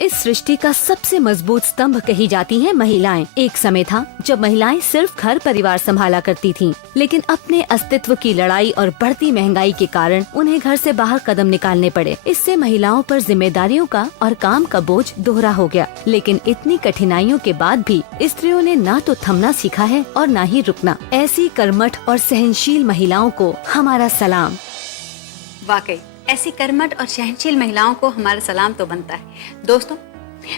इस सृष्टि का सबसे मजबूत स्तंभ कही जाती हैं महिलाएं। एक समय था जब महिलाएं सिर्फ घर परिवार संभाला करती थीं, लेकिन अपने अस्तित्व की लड़ाई और बढ़ती महंगाई के कारण उन्हें घर से बाहर कदम निकालने पड़े। इससे महिलाओं पर जिम्मेदारियों का और काम का बोझ दोहरा हो गया। लेकिन इतनी कठिनाइयों के बाद भी स्त्रियों ने ना तो थमना सीखा है और ना ही रुकना। ऐसी कर्मठ और सहनशील महिलाओं को हमारा सलाम। वाकई ऐसी कर्मठ और सहनशील महिलाओं को हमारा सलाम तो बनता है। दोस्तों,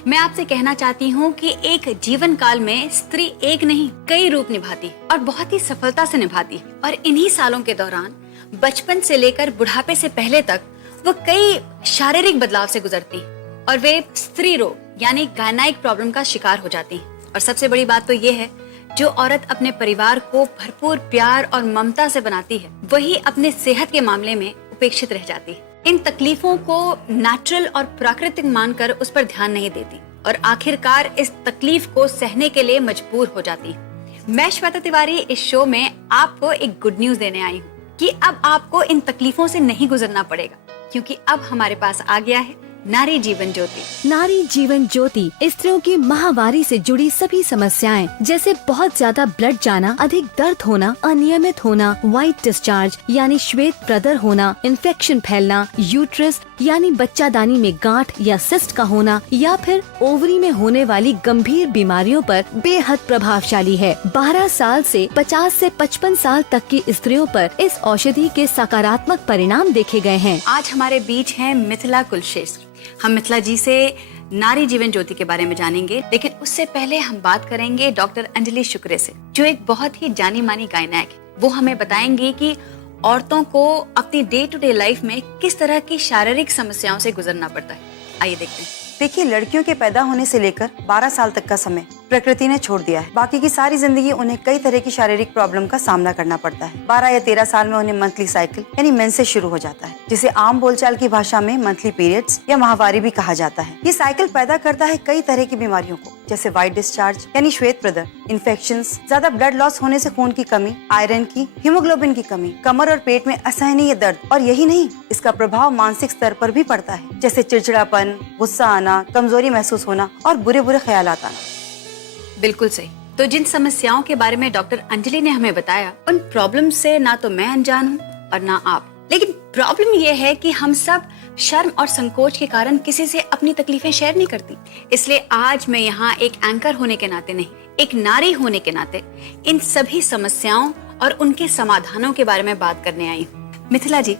मैं आपसे कहना चाहती हूँ कि एक जीवन काल में स्त्री एक नहीं कई रूप निभाती है और बहुत ही सफलता से निभाती है। और इन्हीं सालों के दौरान बचपन से लेकर बुढ़ापे से पहले तक वो कई शारीरिक बदलाव से गुजरती है और वे स्त्री रोग यानी गायनाइक प्रॉब्लम का शिकार हो जाती है। और सबसे बड़ी बात तो ये है, जो औरत अपने परिवार को भरपूर प्यार और ममता से बनाती है, वही अपने सेहत के मामले में उपेक्षित रह जाती है। इन तकलीफों को नेचुरल और प्राकृतिक मानकर उस पर ध्यान नहीं देती और आखिरकार इस तकलीफ को सहने के लिए मजबूर हो जाती है। मैं श्वेता तिवारी इस शो में आपको एक गुड न्यूज देने आई हूँ कि अब आपको इन तकलीफों से नहीं गुजरना पड़ेगा, क्योंकि अब हमारे पास आ गया है नारी जीवन ज्योति। नारी जीवन ज्योति स्त्रियों की माहवारी से जुड़ी सभी समस्याएं, जैसे बहुत ज्यादा ब्लड जाना, अधिक दर्द होना, अनियमित होना, व्हाइट डिस्चार्ज यानी श्वेत प्रदर होना, इन्फेक्शन फैलना, यूट्रस यानी बच्चादानी में गांठ या सिस्ट का होना, या फिर ओवरी में होने वाली गंभीर बीमारियों पर बेहद प्रभावशाली है। 12 साल से 50 से 55 साल तक की स्त्रियों पर इस औषधि के सकारात्मक परिणाम देखे गए हैं। आज हमारे बीच हैं मिथिला कुलश्रेष्ठ। हम मिथिला जी से नारी जीवन ज्योति के बारे में जानेंगे, लेकिन उससे पहले हम बात करेंगे डॉक्टर अंजलि शुक्रे से, जो एक बहुत ही जानी मानी गायनेक है। वो हमें बताएंगे कि औरतों को अपनी डे टू डे लाइफ में किस तरह की शारीरिक समस्याओं से गुजरना पड़ता है। आइए देखते हैं। देखिए, लड़कियों के पैदा होने से लेकर 12 साल तक का समय प्रकृति ने छोड़ दिया है। बाकी की सारी जिंदगी उन्हें कई तरह की शारीरिक प्रॉब्लम का सामना करना पड़ता है। 12 या 13 साल में उन्हें मंथली साइकिल यानी मेंसेस शुरू हो जाता है, जिसे आम बोलचाल की भाषा में मंथली पीरियड्स या माहवारी भी कहा जाता है। ये साइकिल पैदा करता है कई तरह की बीमारियों को, जैसे व्हाइट डिस्चार्ज यानी श्वेत प्रदर, इन्फेक्शंस, ज्यादा ब्लड लॉस होने से खून की कमी, आयरन की, हीमोग्लोबिन की कमी, कमर और पेट में असहनीय दर्द। और यही नहीं, इसका प्रभाव मानसिक स्तर पर भी पड़ता है, जैसे चिड़चिड़ापन, गुस्सा आना, कमजोरी महसूस होना और बुरे बुरे ख्यालात आना। बिल्कुल सही। तो जिन समस्याओं के बारे में डॉक्टर अंजलि ने हमें बताया, उन प्रॉब्लम से ना तो मैं अनजान हूँ और ना आप। लेकिन प्रॉब्लम ये है कि हम सब शर्म और संकोच के कारण किसी से अपनी तकलीफें शेयर नहीं करती। इसलिए आज मैं यहाँ एक एंकर होने के नाते नहीं, एक नारी होने के नाते इन सभी समस्याओं और उनके समाधानों के बारे में बात करने आई हूँ। मिथिला जी,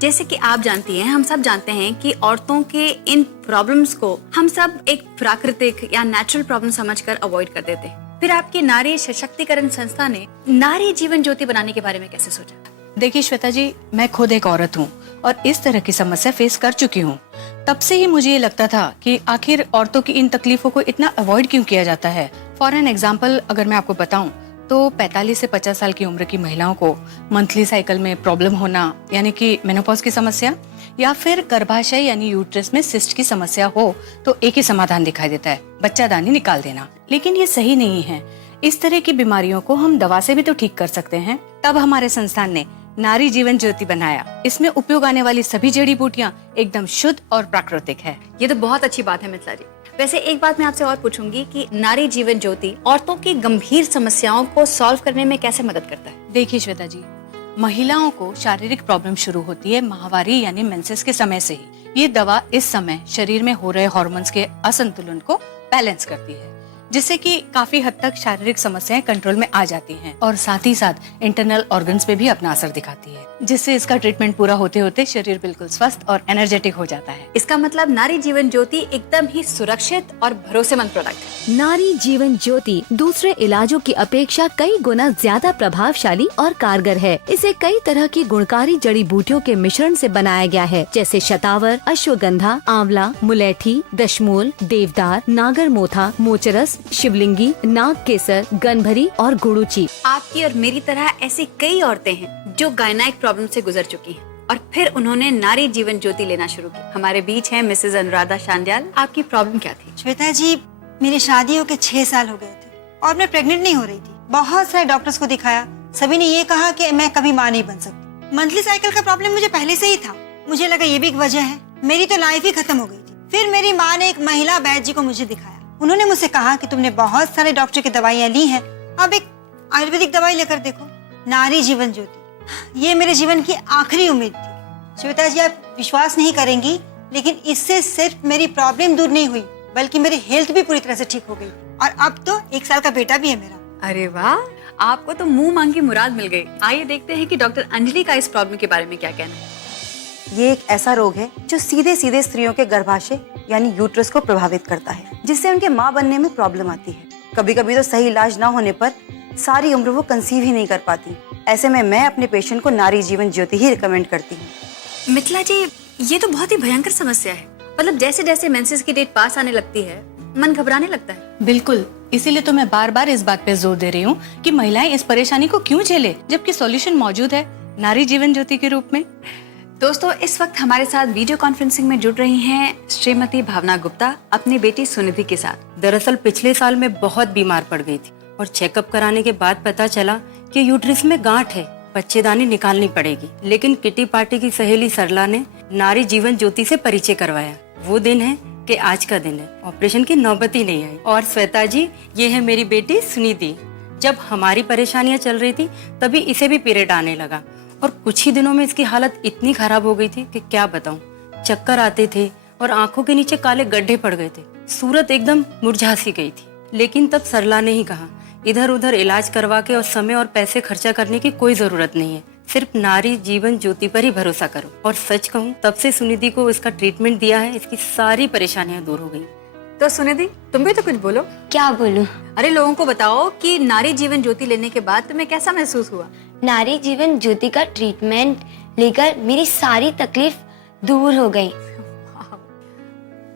जैसे कि आप जानती हैं, हम सब जानते हैं कि औरतों के इन प्रॉब्लम्स को हम सब एक प्राकृतिक या नेचुरल प्रॉब्लम समझकर अवॉइड कर देते हैं। फिर आपकी नारी सशक्तिकरण संस्था ने नारी जीवन ज्योति बनाने के बारे में कैसे सोचा? देखिए श्वेता जी, मैं खुद एक औरत हूँ और इस तरह की समस्या फेस कर चुकी हूँ। तब से ही मुझे ये लगता था कि आखिर औरतों की इन तकलीफों को इतना अवॉइड क्यों किया जाता है। फॉर एन एग्जाम्पल अगर मैं आपको बताऊं तो 45 से 50 साल की उम्र की महिलाओं को मंथली साइकिल में प्रॉब्लम होना यानी कि मेनोपॉज की समस्या, या फिर गर्भाशय यानी यूट्रस में सिस्ट की समस्या हो तो एक ही समाधान दिखाई देता है, बच्चादानी निकाल देना। लेकिन ये सही नहीं है। इस तरह की बीमारियों को हम दवा से भी तो ठीक कर सकते हैं। तब हमारे संस्थान ने नारी जीवन ज्योति बनाया। इसमें उपयोग आने वाली सभी जड़ी बूटियाँ एकदम शुद्ध और प्राकृतिक है। ये तो बहुत अच्छी बात है मिथिला जी। वैसे एक बात मैं आपसे और पूछूंगी कि नारी जीवन ज्योति औरतों की गंभीर समस्याओं को सॉल्व करने में कैसे मदद करता है? देखिए श्वेता जी, महिलाओं को शारीरिक प्रॉब्लम शुरू होती है माहवारी यानी मेंसेस के समय से ही। ये दवा इस समय शरीर में हो रहे हार्मोन्स के असंतुलन को बैलेंस करती है, जिससे कि काफी हद तक शारीरिक समस्याएं कंट्रोल में आ जाती हैं और साथ ही साथ इंटरनल ऑर्गन्स पे भी अपना असर दिखाती है, जिससे इसका ट्रीटमेंट पूरा होते होते शरीर बिल्कुल स्वस्थ और एनर्जेटिक हो जाता है। इसका मतलब नारी जीवन ज्योति एकदम ही सुरक्षित और भरोसेमंद प्रोडक्ट है। नारी जीवन ज्योति दूसरे इलाजों की अपेक्षा कई गुना ज्यादा प्रभावशाली और कारगर है। इसे कई तरह की गुणकारी जड़ी बूटियों के मिश्रण से बनाया गया है, जैसे शतावर, अश्वगंधा, आंवला, मुलेठी, दशमूल, देवदार, नागर मोथा, मोचरस, शिवलिंगी, नाग केसर, गनभरी और गुड़ूची। आपकी और मेरी तरह ऐसी कई औरतें हैं जो गायनाइक प्रॉब्लम से गुजर चुकी हैं और फिर उन्होंने नारी जीवन ज्योति लेना शुरू की। हमारे बीच है मिसेज अनुराधा शांडियाल। आपकी प्रॉब्लम क्या थी? श्वेता जी, मेरी शादी होके 6 साल हो गए थे और मैं प्रेग्नेंट नहीं हो रही थी। बहुत सारे डॉक्टर्स को दिखाया, सभी ने ये कहा कि मैं कभी मां नहीं बन सकती। मंथली साइकिल का प्रॉब्लम मुझे पहले से ही था। मुझे लगा ये भी एक वजह है, मेरी तो लाइफ ही खत्म हो गई थी। फिर मेरी माँ ने एक महिला वैद्य जी को मुझे दिखाया। उन्होंने मुझसे कहा कि तुमने बहुत सारे डॉक्टर की दवाइयाँ ली हैं, अब एक आयुर्वेदिक दवाई लेकर देखो, नारी जीवन ज्योति। ये मेरे जीवन की आखिरी उम्मीद थी। श्वेता जी, आप विश्वास नहीं करेंगी, लेकिन इससे सिर्फ मेरी प्रॉब्लम दूर नहीं हुई, बल्कि मेरी हेल्थ भी पूरी तरह से ठीक हो गई। और अब तो 1 साल का बेटा भी है मेरा। अरे वाह, आपको तो मुंह मांगी मुराद मिल गई। आइए देखते हैं कि डॉक्टर अंजलि का इस प्रॉब्लम के बारे में क्या कहना है। ये एक ऐसा रोग है जो सीधे सीधे स्त्रियों के गर्भाशय यानी यूट्रस को प्रभावित करता है, जिससे उनके माँ बनने में प्रॉब्लम आती है। कभी कभी तो सही इलाज ना होने पर सारी उम्र वो कंसीव ही नहीं कर पाती। ऐसे में मैं अपने पेशेंट को नारी जीवन ज्योति ही रिकमेंड करती हूँ। मिथिला जी, ये तो बहुत ही भयंकर समस्या है। मतलब जैसे जैसे मेंसेस की डेट पास आने लगती है, मन घबराने लगता है। बिल्कुल, इसीलिए तो मैं बार बार इस बात पे जोर दे रही हूँ कि महिलाएं इस परेशानी को क्यों झेले, जबकि सॉल्यूशन मौजूद है नारी जीवन ज्योति के रूप में। दोस्तों, इस वक्त हमारे साथ वीडियो कॉन्फ्रेंसिंग में जुड़ रही हैं श्रीमती भावना गुप्ता अपनी बेटी सुनिधि के साथ। दरअसल पिछले साल मैं बहुत बीमार पड़ गई थी और चेकअप कराने के बाद पता चला कि यूट्रस में गांठ है, बच्चेदानी निकालनी पड़ेगी। लेकिन किटी पार्टी की सहेली सरला ने नारी जीवन ज्योति से परिचय करवाया। वो दिन है कि आज का दिन है। ऑपरेशन की नौबत ही नहीं आई। और श्वेता जी, ये है मेरी बेटी सुनिधि। जब हमारी परेशानियां चल रही थी तभी इसे भी पीरियड आने लगा और कुछ ही दिनों में इसकी हालत इतनी खराब हो गई थी कि क्या बताऊं। चक्कर आते थे और आंखों के नीचे काले गड्ढे पड़ गए थे। सूरत एकदम मुरझा सी गई थी। लेकिन तब सरला ने ही कहा, इधर उधर इलाज करवा के और समय और पैसे खर्चा करने की कोई जरूरत नहीं है, सिर्फ नारी जीवन ज्योति पर ही भरोसा करो। और सच कहूँ, तब से सुनिधि को इसका ट्रीटमेंट दिया है, इसकी सारी परेशानियां दूर हो गई। तो सुनिधि, तुम भी तो कुछ बोलो। क्या बोलूं? अरे लोगों को बताओ कि नारी जीवन ज्योति लेने के बाद तुम्हें कैसा महसूस हुआ। नारी जीवन ज्योति का ट्रीटमेंट लेकर मेरी सारी तकलीफ दूर हो गई।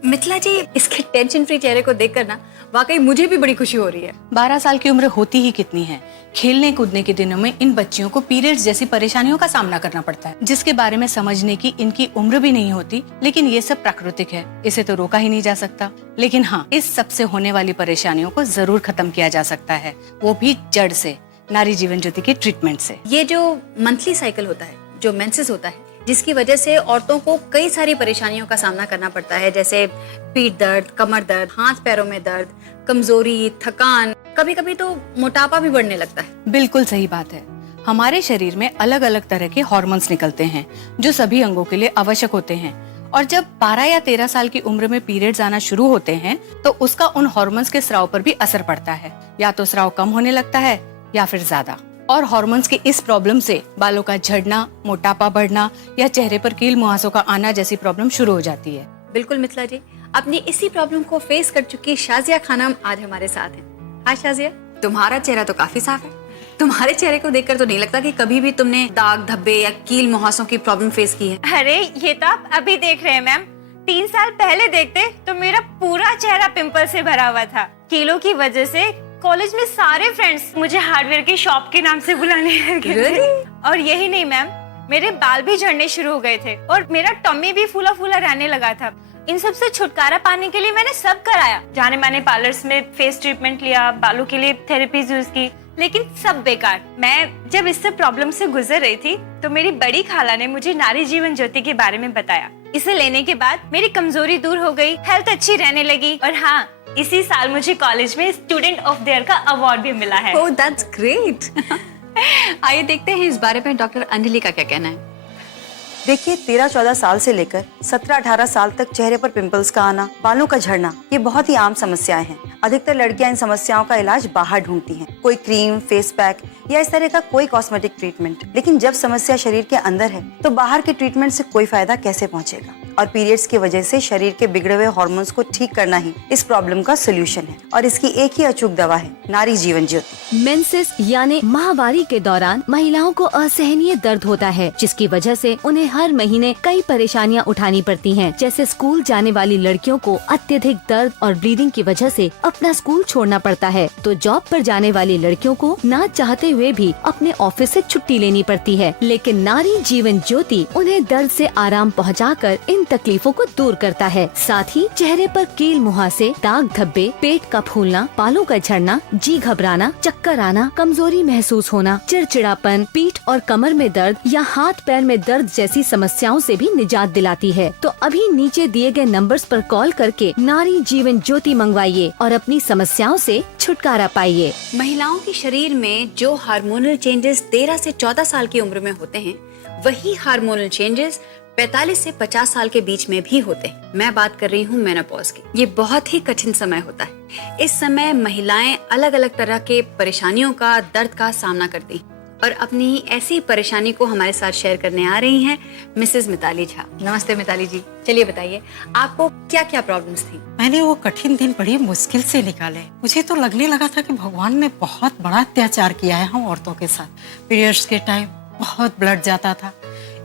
मिथिला जी, इसके टेंशन फ्री चेहरे को देखकर ना वाकई मुझे भी बड़ी खुशी हो रही है। 12 साल की उम्र होती ही कितनी है। खेलने कूदने के दिनों में इन बच्चियों को पीरियड्स जैसी परेशानियों का सामना करना पड़ता है, जिसके बारे में समझने की इनकी उम्र भी नहीं होती। लेकिन ये सब प्राकृतिक है, इसे तो रोका ही नहीं जा सकता। लेकिन हाँ, इस सब से होने वाली परेशानियों को जरूर खत्म किया जा सकता है, वो भी जड़ से, नारी जीवन ज्योति के ट्रीटमेंट से। ये जो मंथली साइकिल होता है, जो मेंसेस होता है, जिसकी वजह से औरतों को कई सारी परेशानियों का सामना करना पड़ता है, जैसे पीठ दर्द, कमर दर्द, हाथ पैरों में दर्द, कमजोरी, थकान, कभी कभी तो मोटापा भी बढ़ने लगता है। बिल्कुल सही बात है। हमारे शरीर में अलग अलग तरह के हार्मोन्स निकलते हैं जो सभी अंगों के लिए आवश्यक होते हैं। और जब 12 या 13 साल की उम्र में पीरियड्स आना शुरू होते हैं तो उसका उन हार्मोन्स के स्राव पर भी असर पड़ता है। या तो स्राव कम होने लगता है या फिर ज्यादा। और हार्मोन्स के इस प्रॉब्लम से बालों का झड़ना, मोटापा बढ़ना या चेहरे पर कील मुहासों का आना जैसी प्रॉब्लम शुरू हो जाती है। बिल्कुल मिथिला जी, अपनी इसी प्रॉब्लम को फेस कर चुकी शाजिया खानम आज हमारे साथ हैं। हाय शाजिया, तुम्हारा चेहरा तो काफी साफ है। तुम्हारे चेहरे को देखकर तो नहीं लगता कि कभी भी तुमने दाग धब्बे या कील मुहासों की प्रॉब्लम फेस की है। अरे ये तो आप अभी देख रहे हैं मैम। 3 साल पहले देखते तो मेरा पूरा चेहरा पिंपल से भरा हुआ था। कीलों की वजह से कॉलेज में सारे फ्रेंड्स मुझे हार्डवेयर की शॉप के नाम से बुलाने लगे थे। और यही नहीं मैम, मेरे बाल भी झड़ने शुरू हो गए थे और मेरा टम्मी भी फूला फूला रहने लगा था। इन सब से छुटकारा पाने के लिए मैंने सब कराया, जाने माने पार्लर्स में फेस ट्रीटमेंट लिया, बालों के लिए थेरेपीज यूज की, लेकिन सब बेकार। मैं जब इससे प्रॉब्लम से गुजर रही थी तो मेरी बड़ी खाला ने मुझे नारी जीवन ज्योति के बारे में बताया। इसे लेने के बाद मेरी कमजोरी दूर हो गई, हेल्थ अच्छी रहने लगी और हाँ, इसी साल मुझे कॉलेज में स्टूडेंट ऑफ द ईयर का अवार्ड भी मिला है। ओह, दैट्स ग्रेट। आइए देखते हैं इस बारे में डॉक्टर अंजलि का क्या कहना है। देखिए, 13-14 साल से लेकर 17-18 साल तक चेहरे पर पिंपल्स का आना, बालों का झड़ना, ये बहुत ही आम समस्याएं हैं। अधिकतर लड़कियां इन समस्याओं का इलाज बाहर ढूंढती हैं, कोई क्रीम, फेस पैक या इस तरह का कोई कॉस्मेटिक ट्रीटमेंट। लेकिन जब समस्या शरीर के अंदर है तो बाहर के ट्रीटमेंट से कोई फायदा कैसे पहुंचेगा। और पीरियड्स की वजह से शरीर के बिगड़े हुए हार्मोन्स को ठीक करना ही इस प्रॉब्लम का सोल्यूशन है। और इसकी एक ही अचूक दवा है, नारी जीवन ज्योति। मेंसेस यानी माहवारी के दौरान महिलाओं को असहनीय दर्द होता है, जिसकी वजह से उन्हें हर महीने कई परेशानियां उठानी पड़ती हैं। जैसे स्कूल जाने वाली लड़कियों को अत्यधिक दर्द और ब्लीडिंग की वजह से अपना स्कूल छोड़ना पड़ता है, तो जॉब पर जाने वाली लड़कियों को ना चाहते हुए भी अपने ऑफिस से छुट्टी लेनी पड़ती है। लेकिन नारी जीवन ज्योति उन्हें दर्द से आराम पहुंचाकर इन इन तकलीफों को दूर करता है। साथ ही चेहरे पर कील मुहासे, दाग धब्बे, पेट का फूलना, बालों का झड़ना, जी घबराना, चक्कर आना, कमजोरी महसूस होना, चिड़चिड़ापन, पीठ और कमर में दर्द या हाथ पैर में दर्द जैसी समस्याओं से भी निजात दिलाती है। तो अभी नीचे दिए गए नंबर्स पर कॉल करके नारी जीवन ज्योति मंगवाइए और अपनी समस्याओं से छुटकारा पाइए। महिलाओं के शरीर में जो हार्मोनल चेंजेस 13 से 14 साल की उम्र में होते हैं, वही हार्मोनल चेंजेस 45 से 50 साल के बीच में भी होते हैं। मैं बात कर रही हूँ मेनोपॉज की। ये बहुत ही कठिन समय होता है। इस समय महिलाएं अलग अलग तरह के परेशानियों का, दर्द का सामना करती हैं और अपनी ऐसी परेशानी को हमारे साथ शेयर करने आ रही हैं मिसेस मिताली झा। नमस्ते मिताली जी, चलिए बताइए आपको क्या क्या प्रॉब्लम्स थी? मैंने वो कठिन दिन बड़ी मुश्किल से निकाले। मुझे तो लगने लगा था कि भगवान ने बहुत बड़ा अत्याचार किया है हम औरतों के साथ। पीरियड्स के टाइम बहुत ब्लड जाता था,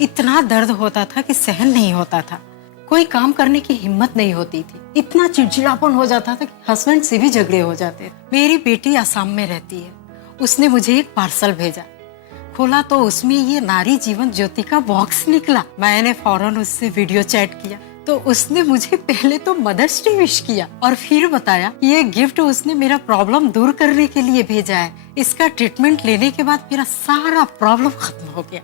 इतना दर्द होता था कि सहन नहीं होता था, कोई काम करने की हिम्मत नहीं होती थी, इतना चिड़चिड़ापन हो जाता था कि हस्बैंड से भी झगड़े हो जाते थे। मेरी बेटी आसाम में रहती है, उसने मुझे एक पार्सल भेजा। खोला तो उसमें ये नारी जीवन ज्योति का बॉक्स निकला। मैंने फौरन उससे वीडियो चैट किया तो उसने मुझे पहले तो मदर्स डे विश किया और फिर बताया ये गिफ्ट उसने मेरा प्रॉब्लम दूर करने के लिए भेजा है। इसका ट्रीटमेंट लेने के बाद मेरा सारा प्रॉब्लम खत्म हो गया।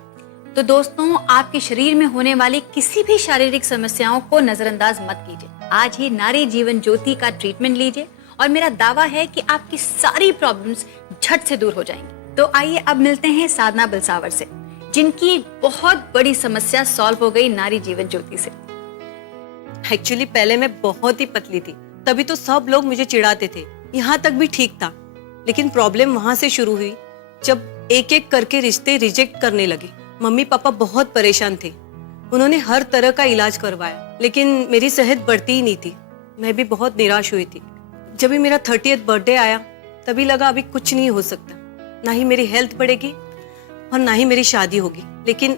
तो दोस्तों, आपके शरीर में होने वाली किसी भी शारीरिक समस्याओं को नजरअंदाज मत कीजिए। आज ही नारी जीवन ज्योति का ट्रीटमेंट लीजिए और मेरा दावा है कि आपकी सारी प्रॉब्लम्स झट से दूर हो जाएंगी। तो आइए अब मिलते हैं साधना बिलसावर से, जिनकी बहुत बड़ी समस्या सॉल्व हो गई नारी जीवन ज्योति से। एक्चुअली पहले मैं बहुत ही पतली थी, तभी तो सब लोग मुझे चिढ़ाते थे, यहाँ तक भी ठीक था। लेकिन प्रॉब्लम वहां से शुरू हुई जब एक एक करके रिश्ते रिजेक्ट करने लगे। मम्मी पापा बहुत परेशान थे, उन्होंने हर तरह का इलाज करवाया, लेकिन मेरी सेहत बढ़ती ही नहीं थी। मैं भी बहुत निराश हुई थी। जब भी मेरा 30th बर्थडे आया तभी लगा अभी कुछ नहीं हो सकता, ना ही मेरी हेल्थ बढ़ेगी और ना ही मेरी शादी होगी। लेकिन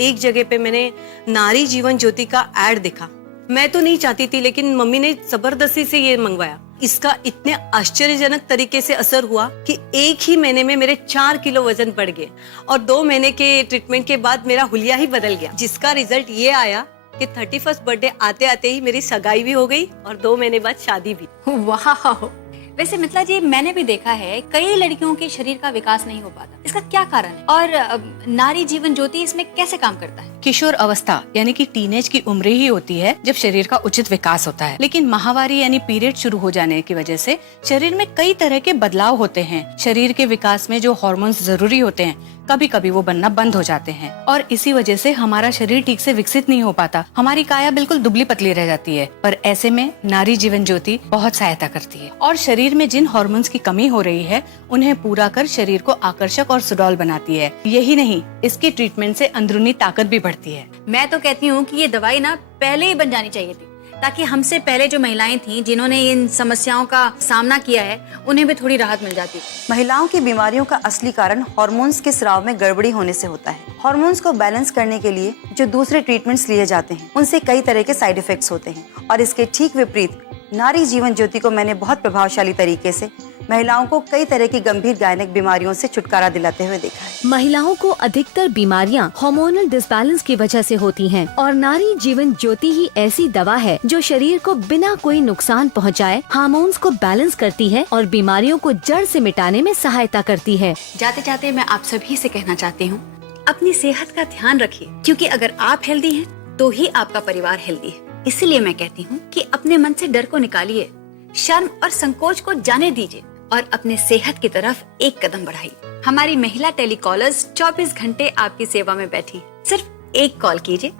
एक जगह पे मैंने नारी जीवन ज्योति का ऐड देखा। मैं तो नहीं चाहती थी, लेकिन मम्मी ने जबरदस्ती से ये मंगवाया। इसका इतने आश्चर्यजनक तरीके से असर हुआ कि एक ही महीने में मेरे 4 किलो वजन बढ़ गए और 2 महीने के ट्रीटमेंट के बाद मेरा हुलिया ही बदल गया, जिसका रिजल्ट ये आया कि 31st बर्थडे आते आते ही मेरी सगाई भी हो गई और 2 महीने बाद शादी भी। वाह! वैसे मित्ला जी, मैंने भी देखा है कई लड़कियों के शरीर का विकास नहीं हो पाता। इसका क्या कारण है और नारी जीवन ज्योति इसमें कैसे काम करता है? किशोर अवस्था यानी कि टीनेज की उम्र ही होती है जब शरीर का उचित विकास होता है, लेकिन माहवारी यानी पीरियड शुरू हो जाने की वजह से शरीर में कई तरह के बदलाव होते हैं। शरीर के विकास में जो हार्मोन्स जरूरी होते हैं कभी कभी वो बनना बंद हो जाते हैं और इसी वजह से हमारा शरीर ठीक से विकसित नहीं हो पाता। हमारी काया बिल्कुल दुबली पतली रह जाती है। पर ऐसे में नारी जीवन ज्योति बहुत सहायता करती है और शरीर में जिन हार्मोन्स की कमी हो रही है उन्हें पूरा कर शरीर को आकर्षक और सुडौल बनाती है। यही नहीं, इसके ट्रीटमेंट से अंदरूनी ताकत भी बढ़ती है। मैं तो कहती हूँ कि ये दवाई ना पहले ही बन जानी चाहिए थी, ताकि हमसे पहले जो महिलाएं थीं जिन्होंने इन समस्याओं का सामना किया है उन्हें भी थोड़ी राहत मिल जाती। महिलाओं की बीमारियों का असली कारण हार्मोन्स के स्राव में गड़बड़ी होने से होता है। हार्मोन्स को बैलेंस करने के लिए जो दूसरे ट्रीटमेंट्स लिए जाते हैं उनसे कई तरह के साइड इफेक्ट्स होते हैं और इसके ठीक विपरीत नारी जीवन ज्योति को मैंने बहुत प्रभावशाली तरीके से महिलाओं को कई तरह की गंभीर गायनिक बीमारियों से छुटकारा दिलाते हुए देखा है। महिलाओं को अधिकतर बीमारियां हार्मोनल डिसबैलेंस की वजह से होती हैं और नारी जीवन ज्योति ही ऐसी दवा है जो शरीर को बिना कोई नुकसान पहुंचाए हार्मोन्स को बैलेंस करती है और बीमारियों को जड़ से मिटाने में सहायता करती है। जाते जाते मैं आप सभी से कहना चाहती हूँ, अपनी सेहत का ध्यान रखिए, क्योंकि अगर आप हेल्दी हैं तो ही आपका परिवार हेल्दी है। इसलिए मैं कहती हूँ कि अपने मन से डर को निकालिए, शर्म और संकोच को जाने दीजिए और अपने सेहत की तरफ एक कदम बढ़ाइए। हमारी महिला टेलीकॉलर्स 24 घंटे आपकी सेवा में बैठी। सिर्फ एक कॉल कीजिए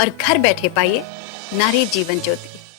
और घर बैठे पाइए नारी जीवन ज्योति।